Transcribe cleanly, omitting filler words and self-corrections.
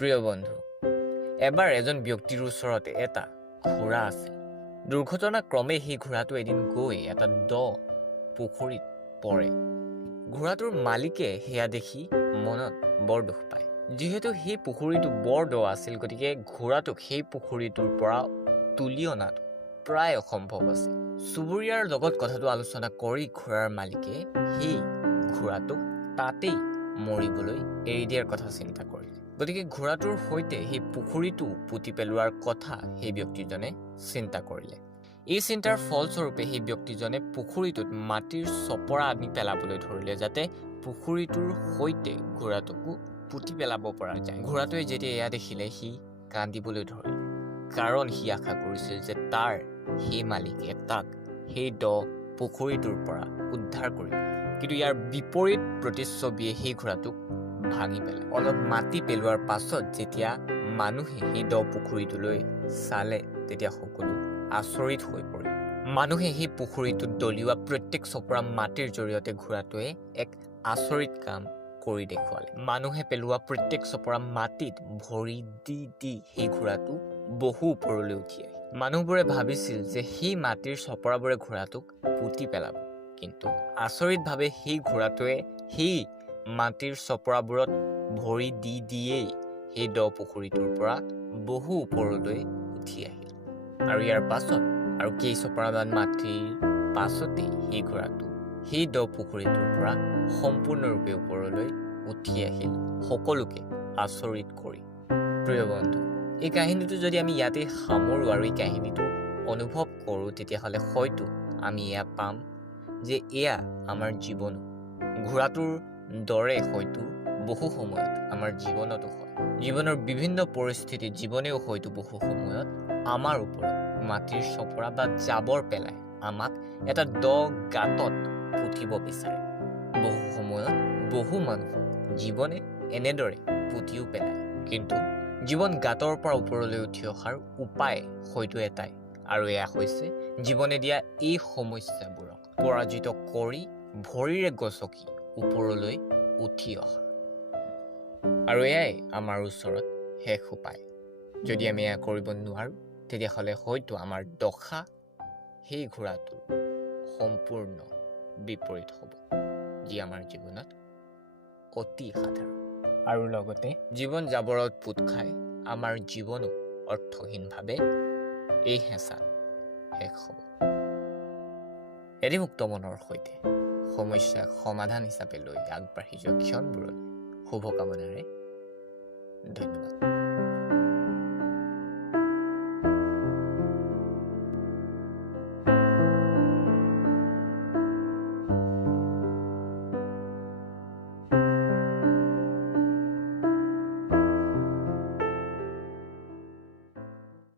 প্ৰিয় বন্ধু, এবাৰ এজন ব্যক্তিৰ ওচৰতে এটা ঘোঁৰা আছিল। দুৰ্ঘটনাক্ৰমে সেই ঘোঁৰাটো এদিন গৈ এটা পুখুৰীত পৰে। ঘোঁৰাটোৰ মালিকে সেয়া দেখি মনত বৰ দুখ পায়। যিহেতু সেই পুখুৰীটো বৰ আছিল, গতিকে ঘোঁৰাটোক সেই পুখুৰীটোৰ পৰা তুলি অনাটো প্ৰায় অসম্ভৱ আছিল। চুবুৰীয়াৰ লগত কথাটো আলোচনা কৰি ঘোঁৰাৰ মালিকে সেই ঘোঁৰাটোক তাতেই মৰিবলৈ এৰি দিয়াৰ কথা চিন্তা কৰিলে। গতিকে ঘোঁৰাটোৰ সৈতে সেই পুখুৰীটো পুতি পেলোৱাৰ কথা সেই ব্যক্তিজনে চিন্তা কৰিলে। এই চিন্তাৰ ফলস্বৰূপে সেই ব্যক্তিজনে পুখুৰীটোত মাটিৰ চপৰা আনি পেলাবলৈ ধৰিলে, যাতে পুখুৰীটোৰ সৈতে ঘোঁৰাটোকো পুতি পেলাব পৰা যায়। ঘোঁৰাটোৱে যেতিয়া এয়া দেখিলে সি কান্দিবলৈ ধৰিলে, কাৰণ সি আশা কৰিছিল যে তাৰ সেই মালিকে তাক সেই পুখুৰীটোৰ পৰা উদ্ধাৰ কৰিব। কিন্তু ইয়াৰ বিপৰীত প্ৰতিচ্ছবিয়ে সেই ঘোঁৰাটোক ভাঙি পেলায়। অলপ মাটি পেলোৱাৰ পাছত যেতিয়া মানুহে সেই পুখুৰীটোলৈ চালে, তেতিয়া সকলো আচৰিত হৈ পৰিল। মানুহে সেই পুখুৰীটোত দলিওৱা প্ৰত্যেক চপৰা মাটিৰ জৰিয়তে ঘোঁৰাটোৱে এক আচৰিত কাম কৰি দেখুৱালে। মানুহে পেলোৱা প্ৰত্যেক চপৰা মাটিত ভৰি দি সেই ঘোঁৰাটো বহু ওপৰলৈ উঠি আহিল। মানুহবোৰে ভাবিছিল যে সেই মাটিৰ চপৰাবোৰে ঘোঁৰাটোক পুতি পেলাব, কিন্তু আচৰিতভাৱে সেই ঘোঁৰাটোৱে সেই মাটিৰ চপৰাবোৰত ভৰি দিয়েই সেই পুখুৰীটোৰ পৰা বহু ওপৰলৈ উঠি আহিল। আৰু ইয়াৰ পাছত আৰু কেইচপৰামান মাটিৰ পাছতেই সেই ঘোঁৰাটো সেই পুখুৰীটোৰ পৰা সম্পূৰ্ণৰূপে ওপৰলৈ উঠি আহিল, সকলোকে আচৰিত কৰি। প্ৰিয় বন্ধু, এই কাহিনীটো যদি আমি ইয়াতে সামৰোঁ আৰু এই কাহিনীটো অনুভৱ কৰোঁ, তেতিয়াহ'লে হয়তো আমি এয়া পাম যে এয়া আমাৰ জীৱন। ঘোঁৰাটোৰ দৰে হয়তো বহু সময়ত আমাৰ জীৱনতো হয়। জীৱনৰ বিভিন্ন পৰিস্থিতিত জীৱনেও হয়তো বহু সময়ত আমাৰ ওপৰত মাটিৰ চপৰা বা জাবৰ পেলাই আমাক এটা গাঁতত পুতিব বিচাৰে। বহু সময়ত বহু মানুহক জীৱনে এনেদৰে পুতিও পেলায়। কিন্তু জীৱন গাঁতৰ পৰা ওপৰলৈ উঠি অহাৰ উপায় হয়তো এটাই, আৰু এয়া হৈছে জীৱনে দিয়া এই সমস্যাবোৰক পৰাজিত কৰি ভৰিৰে গছকি ওপৰলৈ উঠি অহা। আৰু এয়াই আমাৰ ওচৰত শেষ উপায়। যদি আমি এয়া কৰিব নোৱাৰোঁ, তেতিয়াহ'লে হয়তো আমাৰ দশা সেই ঘোঁৰাটোৰ সম্পূৰ্ণ বিপৰীত হ'ব, যি আমাৰ জীৱনত অতি সাধাৰণ। আৰু লগতে জীৱন জাবৰত পোত খাই আমাৰ জীৱনো অৰ্থহীনভাৱে এই হেঁচাত শেষ হ'ব। এটি মুক্ত মনৰ সৈতে সমস্যাক সমাধান হিচাপে লৈ আগবাঢ়ি যোৱা ক্ষণবোৰলৈ শুভকামনাৰে